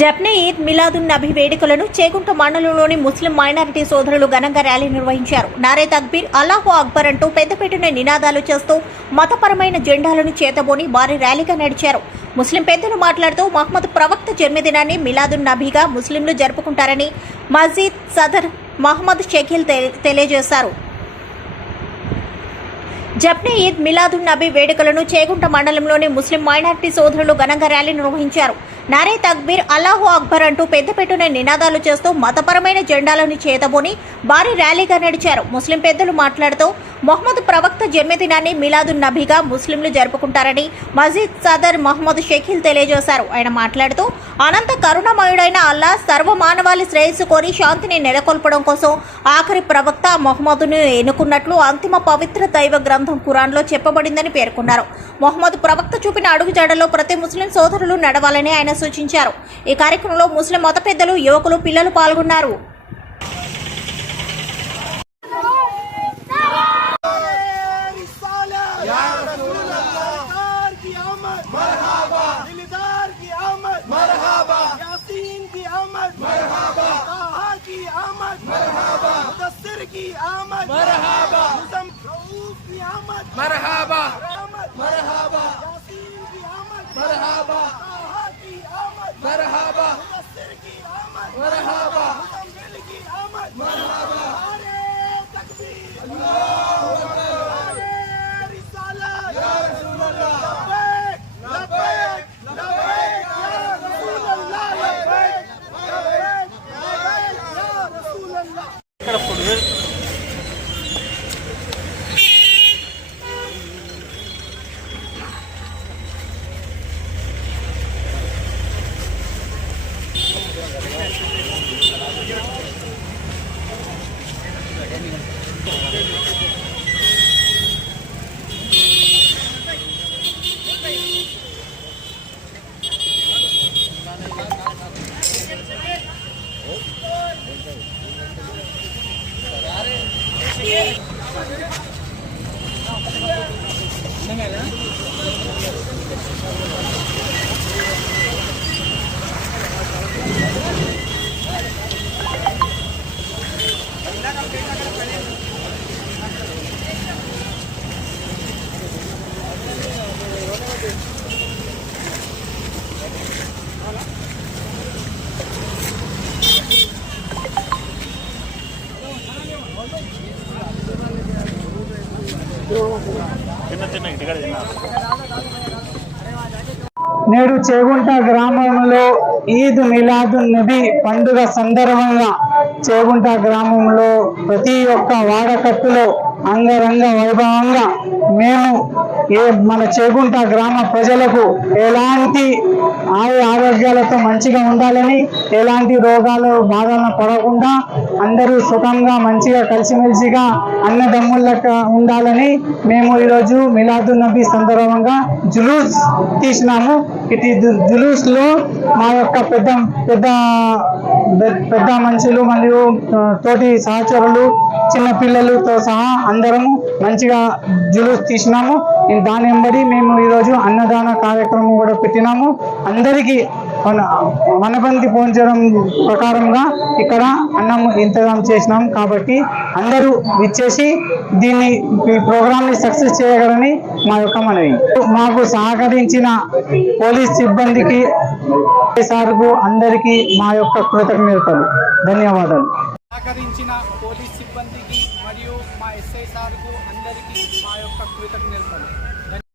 జప్నే ఈద్ మిలాదున్ నబీ వేడుకలను చేగుంట మండలంలోని ముస్లిం మైనారిటీ సోదరులు ఘనంగా ర్యాలీ నిర్వహించారు. నారే తక్బీర్ అల్లాహు అక్బర్ అంటూ పెద్దపెట్టిన నినాదాలు చేస్తూ మతపరమైన జెండాలను చేతబోని భారీ ర్యాలీగా నడిచారు. ముస్లిం పెద్దలు మాట్లాడుతూ మహమ్మద్ ప్రవక్త జన్మదినాన్ని మిలాదున్ నబీగా ముస్లింలు జరుపుకుంటారని మజీద్ సదర్ మహమ్మద్ షకీల్ తెలియజేశారు. జప్నే ఈద్ మిలాదున్ నబీ వేడుకలను చేగుంట మండలంలోని ముస్లిం మైనారిటీ సోదరులు ఘనంగా ర్యాలీ నిర్వహించారు. నరే తక్బీర్ అల్లాహు అక్బర్ అంటూ పెద్ద పెట్టున నినాదాలు చేస్తూ మతపరమైన జెండాలను చేతబోని భారీ ర్యాలీగా నడిచారు ముస్లిం పెద్దలు మాట్లాడుతూ మొహమ్మద్ ప్రవక్త జన్మదినాన్ని మిలాదున్ నబీగా ముస్లింలు జరుపుకుంటారని మజీద్ సదర్ మహమ్మద్ షకీల్ తెలియజేశారు. ఆయన మాట్లాడుతూ అనంత కరుణమయుడైన అల్లా సర్వ మానవాళి శ్రేయస్సు కోరి శాంతిని నెలకొల్పడం కోసం ఆఖరి ప్రవక్త మొహమ్మద్ను ఎన్నుకున్నట్లు అంతిమ పవిత్ర దైవ గ్రంథం ఖురాన్లో చెప్పబడిందని పేర్కొన్నారు. మొహమ్మద్ ప్రవక్త చూపిన అడుగుజాడలో ప్రతి ముస్లిం సోదరులు నడవాలని ఆయన సూచించారు. ఈ కార్యక్రమంలో ముస్లిం మత పెద్దలు యువకులు పిల్లలు పాల్గొన్నారు. आमद मरहबा मुदस्सिर की आमद मरहबा मुजम रऊफ की आमद मरहबा आमद मरहबा para poder Thank you. చిన్న చిన్న ఇంటికాడ నేడు చేగుంట గ్రామంలో ఈద్ మిలాదు నబీ పండుగ సందర్భంగా చేగుంట గ్రామంలో ప్రతి ఒక్క వాడకట్టులో అంగరంగ వైభవంగా మేము ఏ మన చేగుంట గ్రామ ప్రజలకు ఎలాంటి ఆయు ఆరోగ్యాలతో మంచిగా ఉండాలని ఎలాంటి రోగాలు బాధలను పడకుండా అందరూ సుఖంగా మంచిగా కలిసిమెలిసిగా అన్నదమ్ముళ్ళక ఉండాలని మేము ఈరోజు మిలాదు నబీ సందర్భంగా జులూస్ తీసినాము. ఇది జు- మా యొక్క పెద్ద పెద్ద పెద్ద మనుషులు మరియు తోటి సహచరులు చిన్న పిల్లలతో సహా అందరము మంచిగా జులూస్ తీసినాము. దాని వెంబడి మేము ఈరోజు అన్నదాన కార్యక్రమం కూడా పెట్టినాము. అందరికీ మన వనపంతి పోంచడం ప్రకారంగా ఇక్కడ అన్నం ఇంతజాం చేసినాం. కాబట్టి అందరూ ఇచ్చేసి దీన్ని ఈ ప్రోగ్రామ్ని సక్సెస్ చేయగలని మా యొక్క మనవి. మాకు సహకరించిన పోలీస్ సిబ్బందికి సార్కు అందరికీ మా యొక్క కృతజ్ఞతలు. ధన్యవాదాలు. సహకరించిన పోలీస్ సిబ్బందికి మరియు మా ఎస్ఐ సార్కు అందరికీ మా యొక్క కృతజ్ఞతలు.